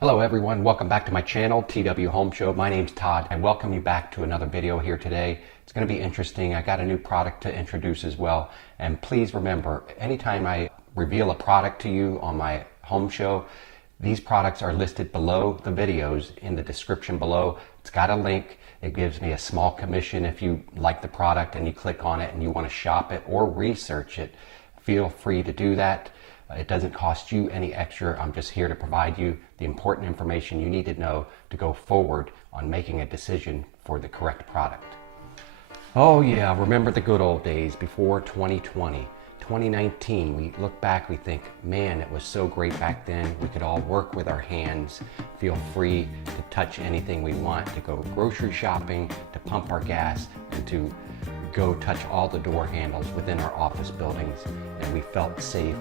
Hello everyone, welcome back to my channel, TW Home Show. My name's Todd. I welcome you back to another video here today. It's going to be interesting. I got a new product to introduce as well. And please remember, anytime I reveal a product to you on my home show, these products are listed below the videos in the description below. It's got a link. It gives me a small commission if you like the product and you click on it and you want to shop it or research it. Feel free to do that. It doesn't cost you any extra. I'm just here to provide you the important information you need to know to go forward on making a decision for the correct product. Oh yeah, remember the good old days before 2020. 2019, we look back, we think, man, it was so great back then. We could all work with our hands, feel free to touch anything we want, to go grocery shopping, to pump our gas, and to go touch all the door handles within our office buildings. And we felt safe.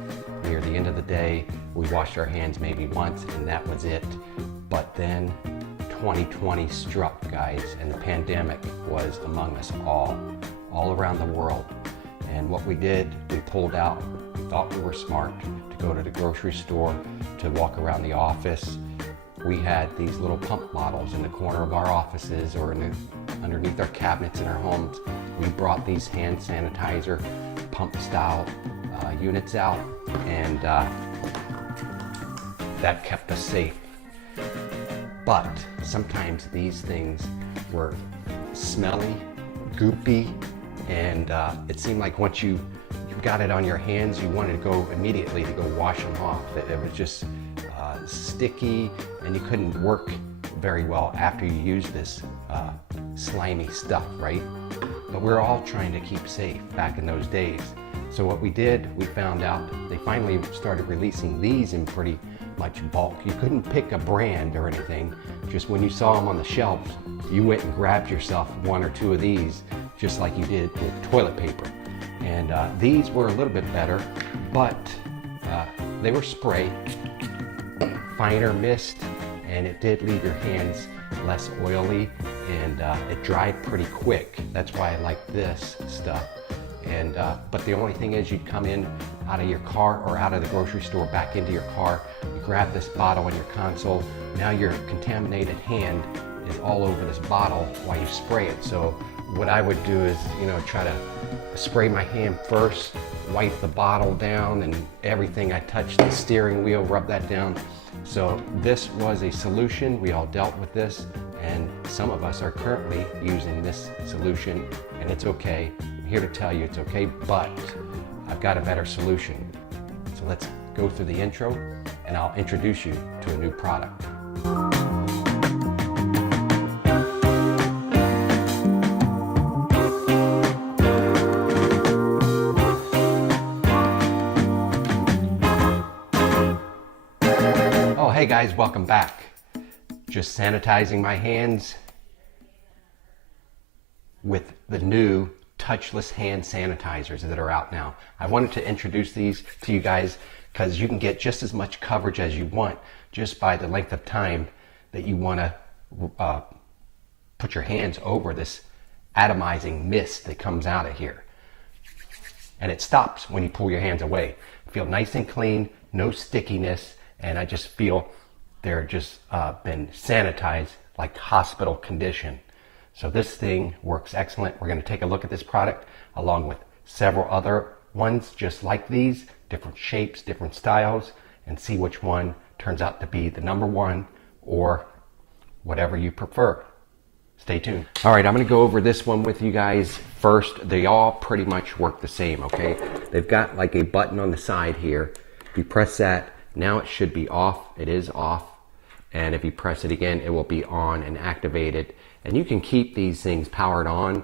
Near the end of the day, we washed our hands maybe once and that was it. But then 2020 struck, guys, and the pandemic was among us all around the world. And what we did, we pulled out. We thought we were smart to go to the grocery store, to walk around the office. We had these little pump models in the corner of our offices or underneath our cabinets in our homes. We brought these hand sanitizer pump style units out, and that kept us safe. But sometimes these things were smelly, goopy, and it seemed like once you got it on your hands, you wanted to go immediately to go wash them off. It was just sticky, and you couldn't work very well after you used this slimy stuff, right? But we're all trying to keep safe back in those days. So what we did, we found out they finally started releasing these in pretty much bulk. You couldn't pick a brand or anything. Just when you saw them on the shelves, you went and grabbed yourself one or two of these, just like you did with toilet paper. And these were a little bit better, but they were spray, finer mist, and it did leave your hands less oily, and it dried pretty quick. That's why I like this stuff. And but the only thing is, you'd come in out of your car or out of the grocery store back into your car, you grab this bottle in your console. Now your contaminated hand is all over this bottle while you spray it. So what I would do is, try to spray my hand first, wipe the bottle down, and everything I touched, the steering wheel, rub that down. So this was a solution. We all dealt with this, and some of us are currently using this solution, and it's okay. I'm here to tell you it's okay, but I've got a better solution. So let's go through the intro, and I'll introduce you to a new product. Hey guys, welcome back. Just sanitizing my hands with the new touchless hand sanitizers that are out now. I wanted to introduce these to you guys because you can get just as much coverage as you want just by the length of time that you want to put your hands over this atomizing mist that comes out of here. And it stops when you pull your hands away. Feel nice and clean, no stickiness, and I just feel they're just been sanitized like hospital condition. So this thing works excellent. We're going to take a look at this product along with several other ones just like these, different shapes, different styles, and see which one turns out to be the number one or whatever you prefer. Stay tuned. All right, I'm going to go over this one with you guys first. They all pretty much work the same, okay? They've got like a button on the side here. If you press that, now it should be off. It is off. And if you press it again, it will be on and activated. And you can keep these things powered on.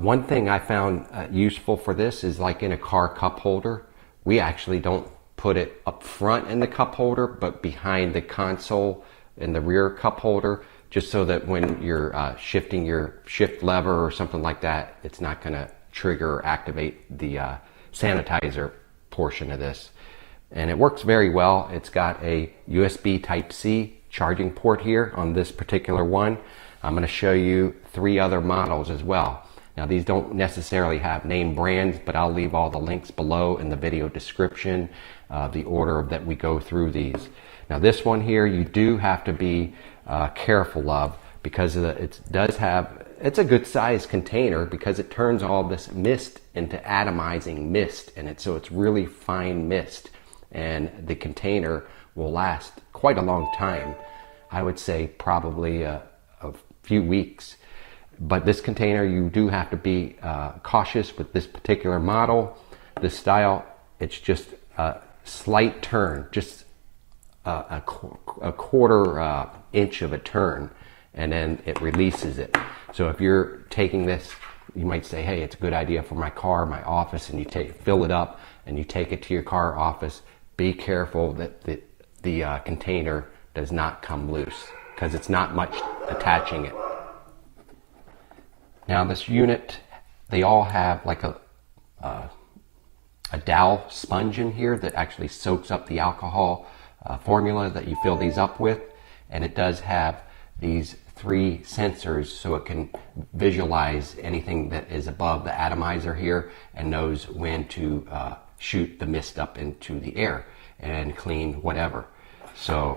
One thing I found useful for this is like in a car cup holder. We actually don't put it up front in the cup holder, but behind the console in the rear cup holder, just so that when you're shifting your shift lever or something like that, it's not going to trigger or activate the sanitizer portion of this. And it works very well. It's got a USB Type-C charging port here on this particular one. I'm going to show you 3 other models as well. Now these don't necessarily have name brands, but I'll leave all the links below in the video description, the order that we go through these. Now this one here, you do have to be careful of, because it's a good size container, because it turns all this mist into atomizing mist, and so it's really fine mist, and the container will last quite a long time. I would say probably a few weeks. But this container, you do have to be cautious with this particular model. This style, it's just a slight turn, just a quarter inch of a turn, and then it releases it. So if you're taking this, you might say, hey, it's a good idea for my car, my office, and you fill it up and you take it to your car office. Be careful that the container does not come loose, because it's not much attaching it. Now this unit, they all have like a dowel sponge in here that actually soaks up the alcohol formula that you fill these up with, and it does have these 3 sensors, so it can visualize anything that is above the atomizer here and knows when to shoot the mist up into the air and clean whatever. So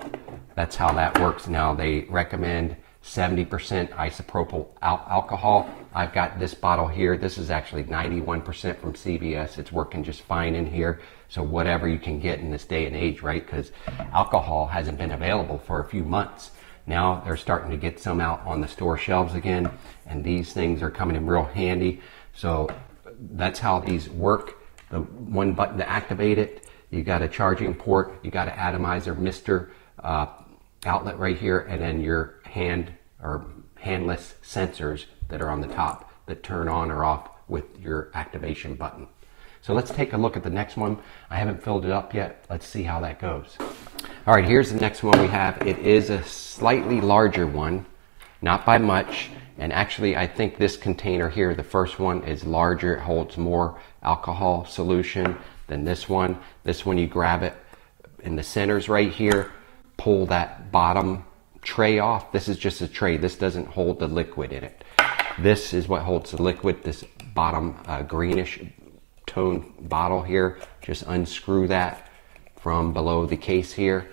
that's how that works. Now they recommend 70% isopropyl alcohol. I've got this bottle here. This is actually 91% from CVS. It's working just fine in here. So whatever you can get in this day and age, right? Because alcohol hasn't been available for a few months. Now they're starting to get some out on the store shelves again, and these things are coming in real handy. So that's how these work. The one button to activate it, you got a charging port, you got an atomizer mister outlet right here, and then your handless sensors that are on the top that turn on or off with your activation button. So let's take a look at the next one. I haven't filled it up yet. Let's see how that goes. All right, here's the next one we have. It is a slightly larger one, not by much. And actually, I think this container here, the first one, is larger. It holds more alcohol solution than this one. This one, you grab it in the centers right here, pull that bottom tray off. This is just a tray. This doesn't hold the liquid in it. This is what holds the liquid, this bottom greenish tone bottle here. Just unscrew that from below the case here.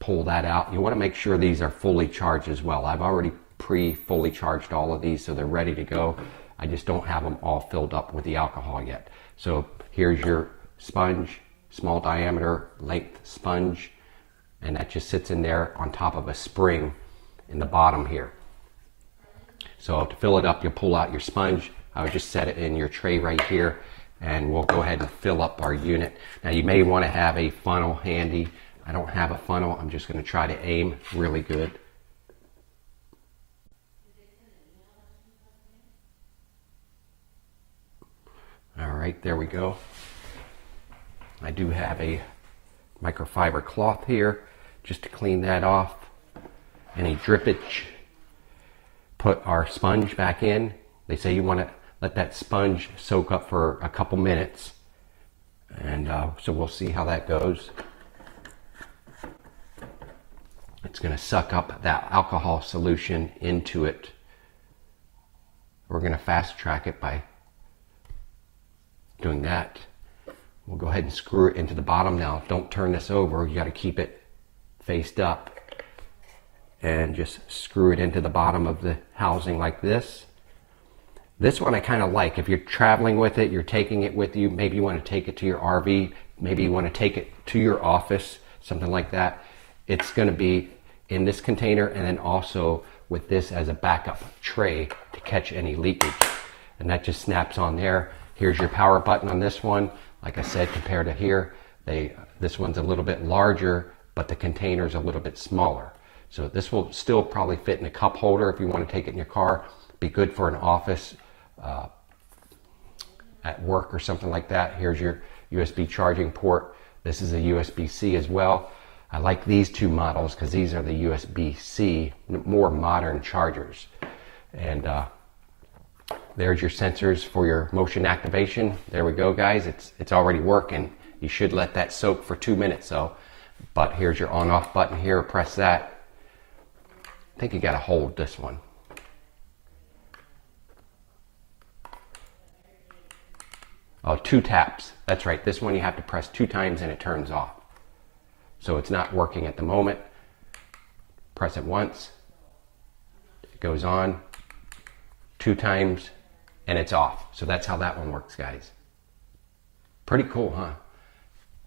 Pull that out. You want to make sure these are fully charged as well. I've already fully charged all of these, so they're ready to go. I just don't have them all filled up with the alcohol yet. So here's your sponge, small diameter length sponge, and that just sits in there on top of a spring in the bottom here. So to fill it up, you pull out your sponge. I would just set it in your tray right here, and we'll go ahead and fill up our unit. Now you may want to have a funnel handy. I don't have a funnel. I'm just going to try to aim really good. All right, there we go. I do have a microfiber cloth here just to clean that off. Any drippage. Put our sponge back in. They say you want to let that sponge soak up for a couple minutes. And so we'll see how that goes. It's going to suck up that alcohol solution into it. We're going to fast track it by doing that. We'll go ahead and screw it into the bottom now. Don't turn this over. You got to keep it faced up. And just screw it into the bottom of the housing like this. This one I kind of like. If you're traveling with it, you're taking it with you. Maybe you want to take it to your RV. Maybe you want to take it to your office, something like that. It's going to be in this container, and then also with this as a backup tray to catch any leakage. And that just snaps on there. Here's your power button on this one. Like I said, compared to here, this one's a little bit larger, but the container's a little bit smaller. So this will still probably fit in a cup holder if you want to take it in your car. Be good for an office, at work or something like that. Here's your USB charging port. This is a USB-C as well. I like these two models because these are the USB-C, more modern chargers. And there's your sensors for your motion activation. There we go, guys. It's already working. You should let that soak for 2 minutes though. But here's your on-off button here. Press that. I think you got to hold this one. Oh, 2 taps. That's right. This one you have to press 2 times and it turns off. So it's not working at the moment. Press it once, it goes on, 2 times, and it's off. So that's how that one works, guys. Pretty cool, huh?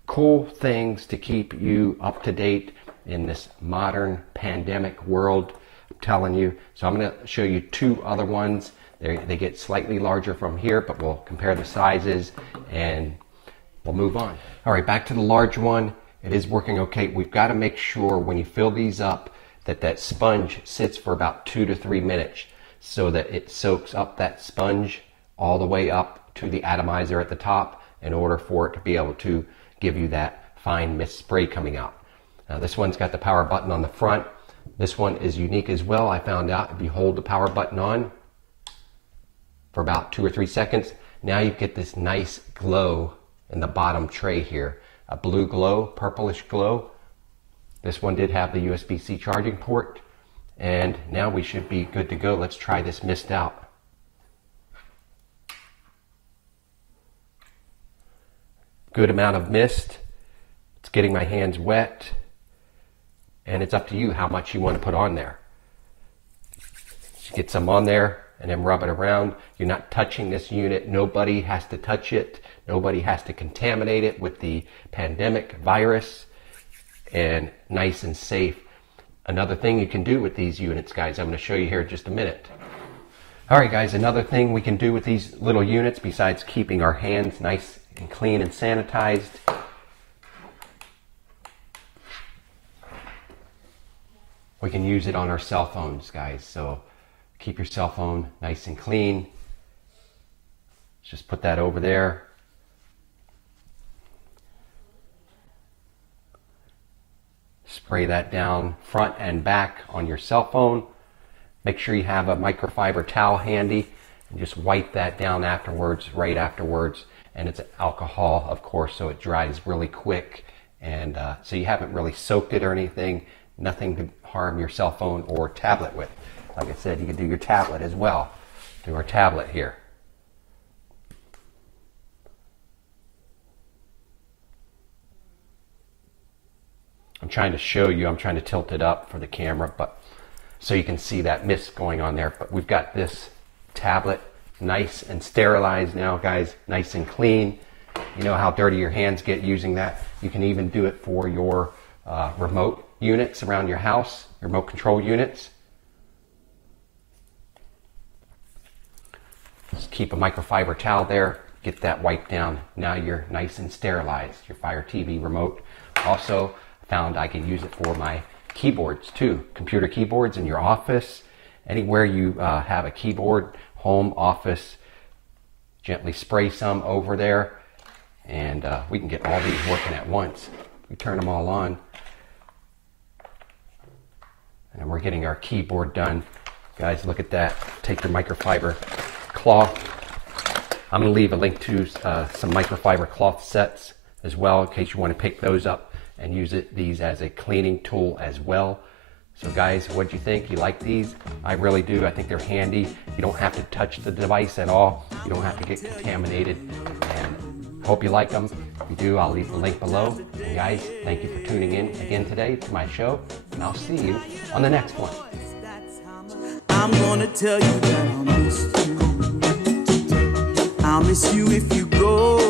Cool things to keep you up to date in this modern pandemic world, I'm telling you. So I'm going to show you 2 other ones. They get slightly larger from here, but we'll compare the sizes and we'll move on. All right, back to the large one. It is working okay. We've got to make sure when you fill these up that sponge sits for about 2 to 3 minutes so that it soaks up that sponge all the way up to the atomizer at the top in order for it to be able to give you that fine mist spray coming out. Now this one's got the power button on the front. This one is unique as well. I found out if you hold the power button on for about 2 or 3 seconds, now you get this nice glow in the bottom tray here. A blue glow, purplish glow. This one did have the USB-C charging port, and now we should be good to go. Let's try this mist out. Good amount of mist. It's getting my hands wet, and it's up to you how much you want to put on there. Just get some on there and then rub it around. You're not touching this unit. Nobody has to touch it. Nobody has to contaminate it with the pandemic virus, and nice and safe. Another thing you can do with these units, guys, I'm going to show you here in just a minute. All right, guys, another thing we can do with these little units besides keeping our hands nice and clean and sanitized, we can use it on our cell phones, guys. So keep your cell phone nice and clean. Just put that over there. Spray that down front and back on your cell phone. Make sure you have a microfiber towel handy and just wipe that down afterwards, right afterwards. And it's alcohol, of course, so it dries really quick. And so you haven't really soaked it or anything. Nothing to harm your cell phone or tablet with. Like I said, you can do your tablet as well. Do our tablet here. I'm trying to show you, I'm trying to tilt it up for the camera, but so you can see that mist going on there. But we've got this tablet nice and sterilized now, guys, nice and clean. You know how dirty your hands get using that. You can even do it for your remote units around your house, remote control units. Just keep a microfiber towel there, get that wiped down. Now you're nice and sterilized, your Fire TV remote. Also, found I can use it for my keyboards too. Computer keyboards in your office, anywhere you have a keyboard, home, office, gently spray some over there, and we can get all these working at once. We turn them all on, and we're getting our keyboard done. Guys, look at that. Take your microfiber cloth. I'm going to leave a link to some microfiber cloth sets as well in case you want to pick those up and use these as a cleaning tool as well. So guys, what do you think? You like these? I really do. I think they're handy. You don't have to touch the device at all. You don't have to get contaminated. And hope you like them. If you do, I'll leave the link below. And guys, thank you for tuning in again today to my show. And I'll see you on the next one. I'm gonna tell you that I'll miss you. I'll miss you if you go.